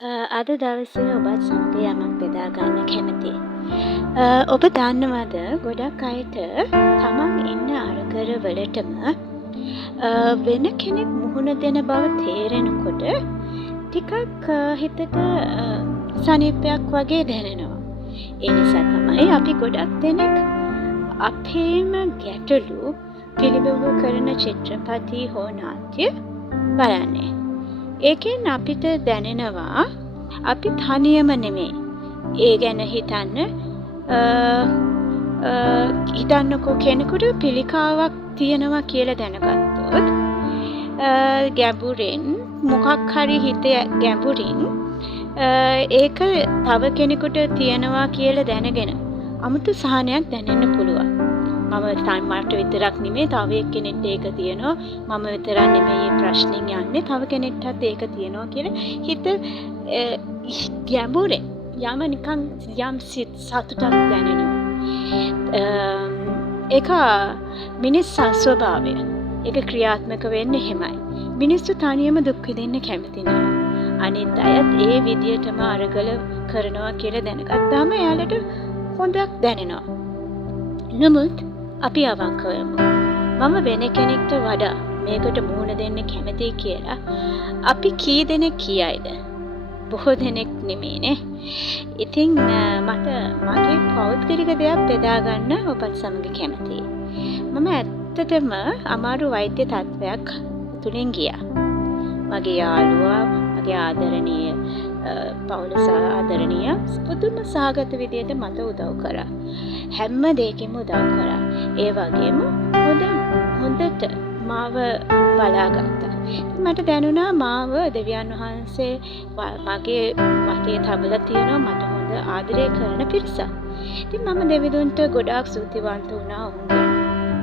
අද දවසේ ඔබත් සමග යමක් බෙදා ගන්න කැමතියි. ඔබ දන්නවද ගොඩක් අයට තමන් ඉන්න අරගල වලටම වෙන කෙනෙක් මුහුණ දෙන බව තේරෙනකොට ටිකක් හිතට සනීපයක් වගේ දැනෙනවා. ඒ නිසා තමයි අපි ගොඩක් දෙනෙක් අපේම ගැටලු පිළිබිඹු කරන චිත්‍රපටි හෝ නාට්‍ය බලන්නේ. ඒකෙන් අපිට දැනෙනවා අපි තනියම නෙමෙයි. ඒ ගැන හිතන්නකෝ කෙනෙකුට පිළිකාවක් තියෙනවා කියලා දැනගත්තොත් ගැඹුරින් මොකක් හරි හිතේ ගැඹුරින් ඒක තව කෙනෙකුට තියෙනවා කියලා දැනගෙන 아무තු සහනයක් දැනෙන්න පුළුවන්. මට විතරක් නෙමෙයි තව එක්කෙනෙක්ට ඒක තියෙනවා. මම විතරක් නෙමෙයි මේ ප්‍රශ්نين යන්නේ තව කෙනෙක්ටත් ඒක තියෙනවා කියලා හිත ගැඹුරේ යම නිකන් යම් සතුටක් දැනෙනවා. ඒක මිනිස් ස්වභාවය. ඒක ක්‍රියාත්මක වෙන්නේ එහෙමයි. මිනිස්සු තනියම දුක් විඳින්න කැමති නෑ. අනිත් අයත් ඒ විදියටම අරගල කරනවා කියලා දැනගත්තාම එයාලට හොඳක් දැනෙනවා. නමුත් අපි අවංක වෙමු. මම වෙන කෙනෙක්ට වඩා මේකට මුහුණ දෙන්න කැමතියි කියලා අපි කී දෙනෙක් කියයිද? බොහෝ දෙනෙක් නෙමෙයිනේ. ඉතින් මට මගේ පෞද්ගලික දෙයක් බෙදා ගන්න ඔබත් සමග කැමතියි. මම ඇත්තටම අමාරු වෛද්‍ය තත්ත්වයක් තුලින් ගියා. මගේ යාළුවා, මගේ ආදරණීය පවුල සහ ආදරණීය පුදුම සහගත විදියට මට උදව් කරා. හැම දෙයකින්ම උදව් කරා. ඒ වගේම හොඳට මාව බලාගත්තා. මට දැනුණා මාව දෙවියන් වහන්සේ මගේ වටේ තබලා තියෙනවා මට හොඳ ආදරය කරන පිරිසක්. ඉතින් මම දෙවිදුන්ට ගොඩාක් ස්තුතිවන්ත වුණා ඔවුන්ට.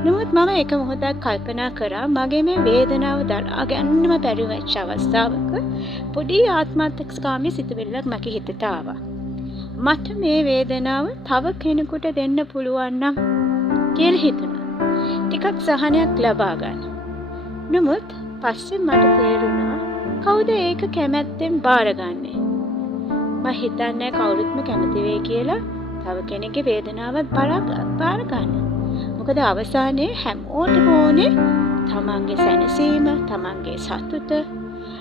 නමුත් මම එක මොහොතක් කල්පනා කරා මගේ මේ වේදනාව දරා ගන්නම බැරි වෙච්ච අවස්ථාවක පොඩි ආත්මහත්‍යාකාමී සිතුවිල්ලක් මගේ හිතට ආවා. මට මේ වේදනාව තව කෙනෙකුට දෙන්න පුළුවන් නම් කියලා හිතුණා. ටිකක් සහනයක් ලබා ගන්න. නමුත් පස්සේ මට තේරුණා කවුද ඒක කැමැත්තෙන් බාරගන්නේ? මම හිතන්නේ කවුරුත්ම කැමති වෙයි කියලා තව කෙනෙක්ගේ වේදනාවත් බාර ගන්න. මොකද අවසානයේ හැමෝටම ඕනේ තමන්ගේ සැනසීම, තමන්ගේ සතුට.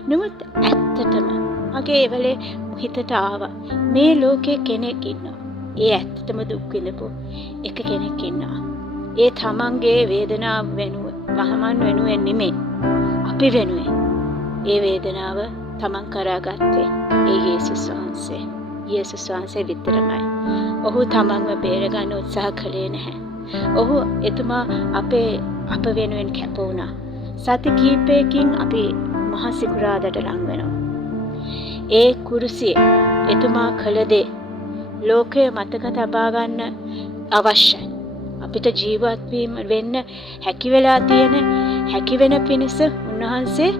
නමුත් ඇත්තටම මගේ ඒ වෙලේ හිතට ආවා මේ ලෝකේ කෙනෙක් ඉන්නවා. ඒ ඇත්තටම දුක් විඳපු එක කෙනෙක් ඉන්නවා. ඒ තමන්ගේ වේදනාව වෙනුවෙන් නෙමෙයි අපි වෙනුවෙන් ඒ වේදනාව තමන් කරාගත්තේ ඒ යේසුස් වහන්සේ. යේසුස් වහන්සේ විතරමයි. ඔහු තමන්ව බේරගන්න උත්සාහ කළේ නැහැ. ඔහු එතුමා අප වෙනුවෙන් කැප වුණා. සති කීපයකින් අපි මහා සිකුරාදට ලං වෙනවා. ඒ කුරුසියේ එතුමා කළ දේ ලෝකය මතක තබා ගන්න අවශ්‍යයි. අපිට ජීවත් වෙන්න හැකි වෙන පිණිස උන්වහන්සේ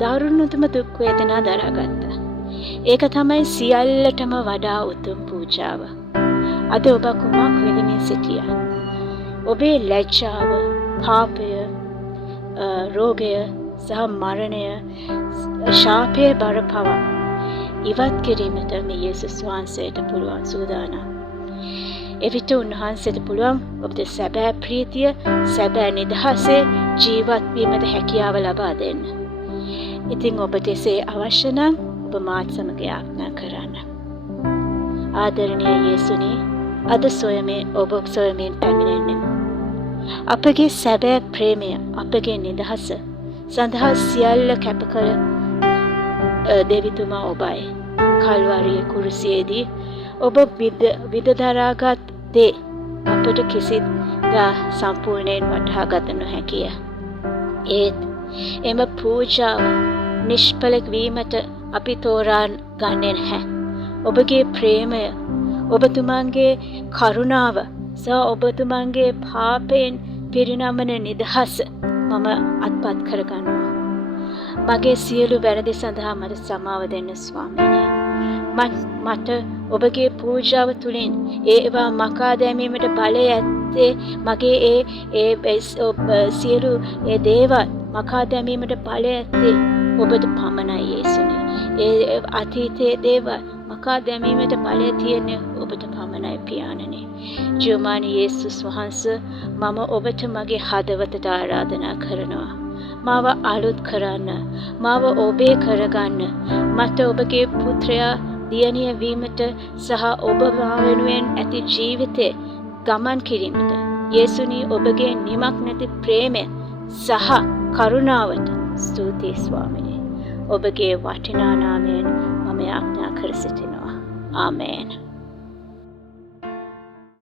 දරුණුතම දුක් වේදනා දරාගත්තා. ඒක තමයි සියල්ලටම වඩා උතුම් පූජාව. අද ඔබ කුමක් විඳින්න සිටියා? ඔබේ ලැජ්ජාව, පාපය, රෝගය සහ මරණය, ශාපයේ බර පවා ඉවත් කිරීමට මේ යේසුස් වහන්සේට පුළුවන් සූදානම්. එවිට උන්වහන්සේට පුළුවන් ඔබට සැබෑ ප්‍රීතිය, සැබෑ නිදහසේ ජීවත් වීමට හැකියාව ලබා දෙන්න. ඉතින් ඔබට එසේ අවශ්‍ය නම් ඔබ මාත් සමග යාඥා කරන්න. ආදරණීය යේසුනි, අද ඔබ සොයමින් පැමිණෙන්නේ අපගේ සැබෑ ප්‍රේමය, අපගේ නිදහස සඳහා සියල්ල කැප කළ දෙවිතුමා ඔබයි. කල්වාරියේ කුරුසියේදී ඔබ විඳ දරාගත් දේ අපට කිසිදා සම්පූර්ණයෙන් වටහා ගත නොහැකිය. ඒත් එම පූජාව නිෂ්ඵල වීමට අපි තෝරා ගන්නේ නැහැ. ඔබගේ ප්‍රේමය, ඔබතුමාගේ කරුණාව සහ ඔබතුමාගේ පාපයෙන් පිරිනමන නිදහස මම අත්පත් කරගන්නවා. මගේ සියලු වැරදි සඳහා මට සමාව දෙන්න ස්වාමීනි. මට ඔබගේ පූජාව තුළින් ඒවා මකා දැමීමට බලය ඇත්තේ මගේ ඒ සියලු දේවල් මකා දැමීමට බලය ඇත්තේ ඔබට පමණයි යේසුනේ. ඒ අතීතයේ දේවල් මකා දැමීමට බලය තියෙන්නේ ඔබට පමණයි පියාණනි. ජීවමාන යේසුස් වහන්සේ මම ඔබට මගේ හදවතට ආරාධනා කරනවා. මාව අලුත් කරන්න, මාව ඔබේ කරගන්න, මට ඔබගේ පුත්‍රයා දියණිය වීමට සහ ඔබ වෙනුවෙන් ඇති ජීවිතේ ගමන් කිරීමට යේසුනි ඔබගේ නිමක් නැති ප්‍රේමය සහ කරුණාවට ස්තුතියි ස්වාමිනේ. ඔබගේ වටිනා නාමයෙන් මම යාඥා කර සිටිනවා. ආමේන්.